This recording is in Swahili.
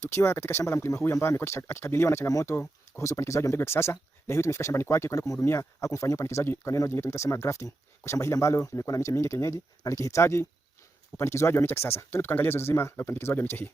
Tukiwa katika shamba la mkulima huyu ambaye amekuwa akikabiliwa na changamoto kuhusu upandikizaji wa mbegu ya kisasa, leo hii tumefika shambani kwake kwenda kumhudumia au kumfanyia upandikizaji, kwa neno jingine tunasema grafting, kwa shamba hili ambalo limekuwa na miche mingi kienyeji na likihitaji upandikizaji wa miche ya kisasa. Twende tukaangalia zoezi zima la upandikizaji wa miche hii.